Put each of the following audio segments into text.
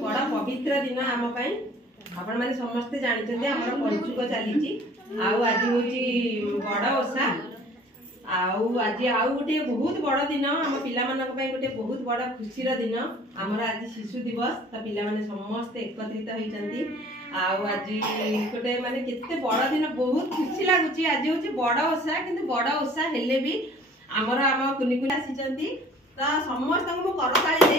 बड़ा पवित्र दिन आम आपण मैंने समस्ते जानते आम पंचुक चली आज हूँ बड़ ओषा आज आउ गोटे बहुत बड़ दिन आम पाई गोटे बहुत बड़ खुशी दिन आमर आज शिशु दिवस तो पिला माने समस्ते एकत्रित होती आज गोटे माने केते बड़ दिन बहुत खुशी लगुच आज हूँ बड़ ओषा कि बड़ ओषा हेले भी आमर आम कुनी कुनी आसी तो समस्त को करताली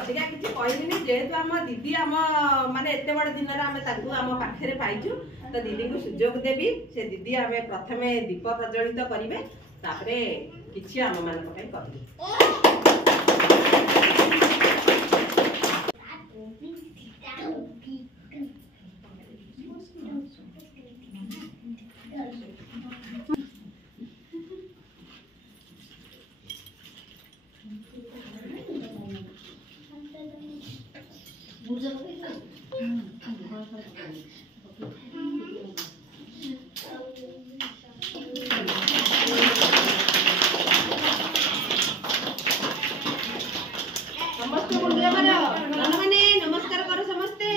अधिका किसी कहनी जेहेतु आम दीदी आम माने एत बड़ दिन आम आम पाखे पाइचु तो दीदी को सुजोग देवी से दीदी आम प्रथम दीप प्रज्वलित करेंगे तापरे किछि आम मान करेंगे। नमस्कार करो समस्ते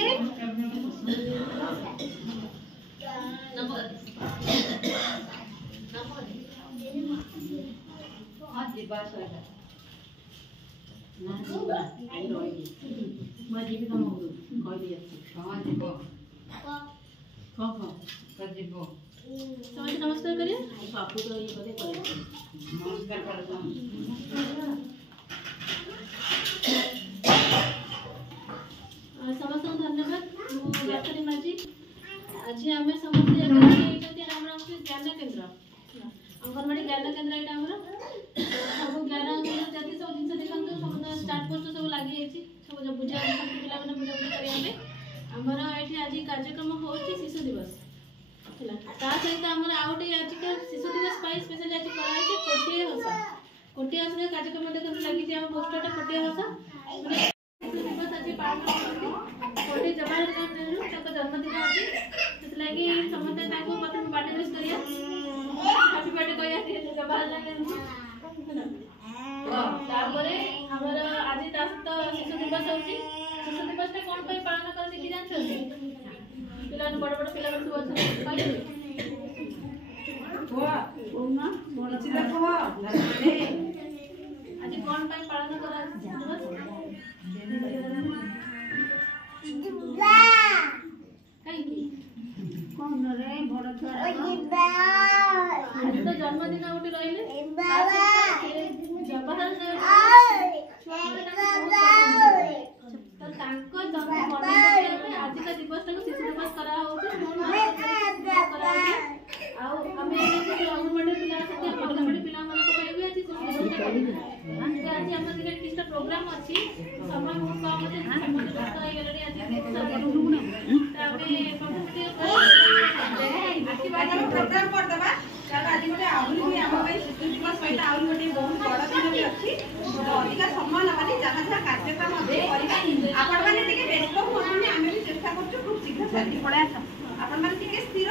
नमस्कार करिए बापू तो ये करे नमस्कार करो समस्त धन्यवाद डॉक्टर माझी आज आम समस्त ज्ञान केन्द्र अंगनवाड़ी ज्ञान केन्द्र यहाँ सब ज्ञान जब सब जिन देखते सब स्टार्ट पोस्ट सब लगी सब बुझा पिला बुझाबुझी करने आमर ये आज कार्यक्रम हो शिशु दिवस सहित आम आउटे आज शिशु दिवस स्पेशली आज कराई कोटिए हसा कोटिए हसा कार्यक्रम देखते लगी पोस्टर कोटिए हसा शिशु दिवस आज पालन कोटे जवाहरलाल नेहरू जन्मदिन अच्छी से समस्त प्रथम बर्थडे विश करिए हैप्पी बर्थडे कहिए जवाहरलाल नेहरू तापरे हमर आज शिशु दिवस होची शिशु दिवस कौन पालन करते कि जानते पिला बड़ बड़ पिला सब अच्छे आज कौन पालन करा आज तो जन्मदिन गोटे रही जवाहरलाल आज का दिवस शिशु दिवस करा अंगनवाड़ी पिला अंगनवाड़ी पिला आज आम किसी प्रोग्राम अच्छी समय बहुत कम प्रोग्राम करदे आज गोटे आहरी आम शिशु दिवस सहित आहरी गोटे बहुत बड़ दिन भी अच्छी अधिका समय ना जहाँ जहाँ कार्यक्रम आपण मैंने व्यस्त हूँ आम भी चेष्टा कर खूब शीघ्र सारी पड़ा आपण मैंने स्थिर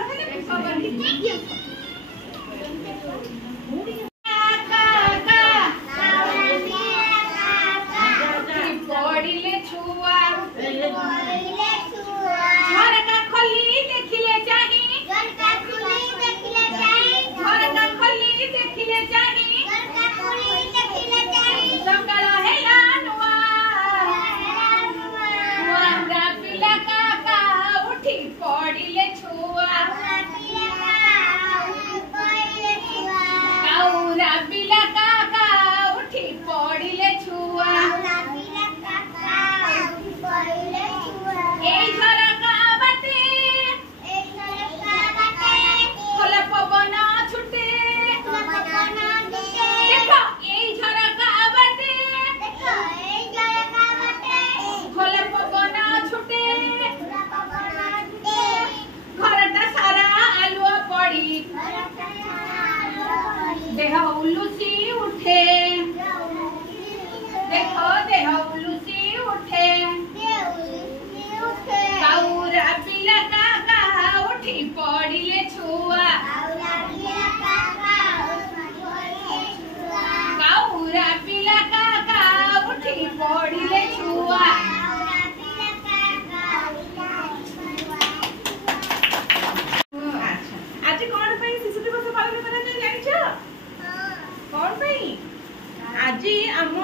आज आम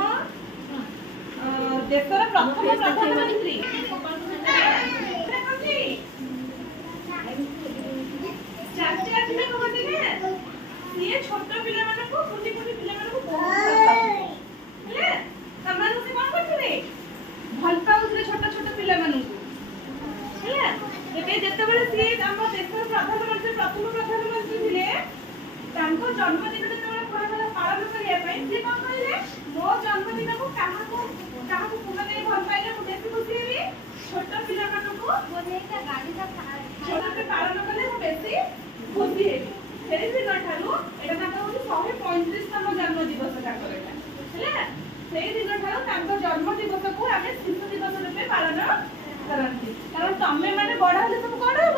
देशर प्रथम प्रधानमंत्री छोट पिला फुटी फुटी पिला भल पाऊे छोट छोट पिला जितेबाला सी आम देशर प्रधानमंत्री प्रथम प्रधानमंत्री थे जन्मदिन जो पालन करने सी कौन कहले मो जन्मदिन को क्या मैंने भल पाइले बेसी खुशी हेली छोट पिला पालन कले बेसी खुशी हेली से दिन ठारू एटा 135तम जन्म दिवस से दिन ठारू जन्म दिवस को आम शिशु दिवस रूपे पालन करती कारण तमें मैंने बड़ा हेल्ले सब कौन हम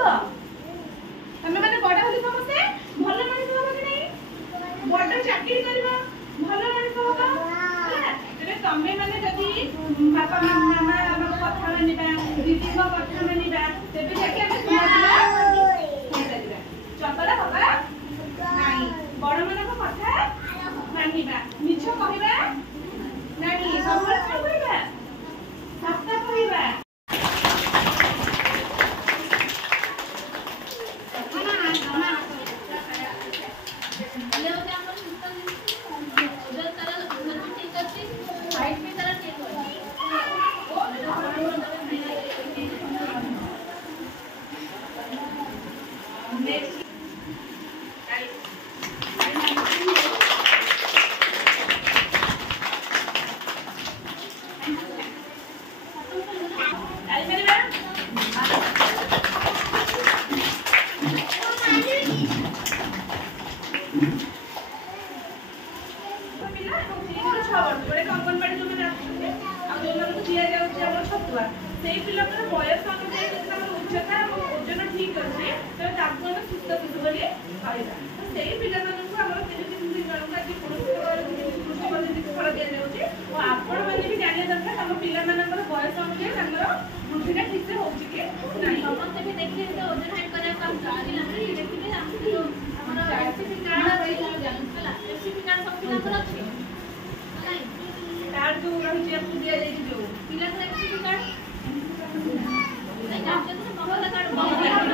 तमें मैंने बड़ा हेल्ले समस्ते भल मनीष हम कि नहीं बड़ चाकरी करवा भल मनीष हम तेरे तमें मैंने जदि बापा मामा कथा मानिबा दीदी कथा मानिबा तेबे जाके आम चपला हवा नहीं बड़ मन कथा मानिबा मिछ कहबा नहीं सब कहबा सत्य कहबा कार्ड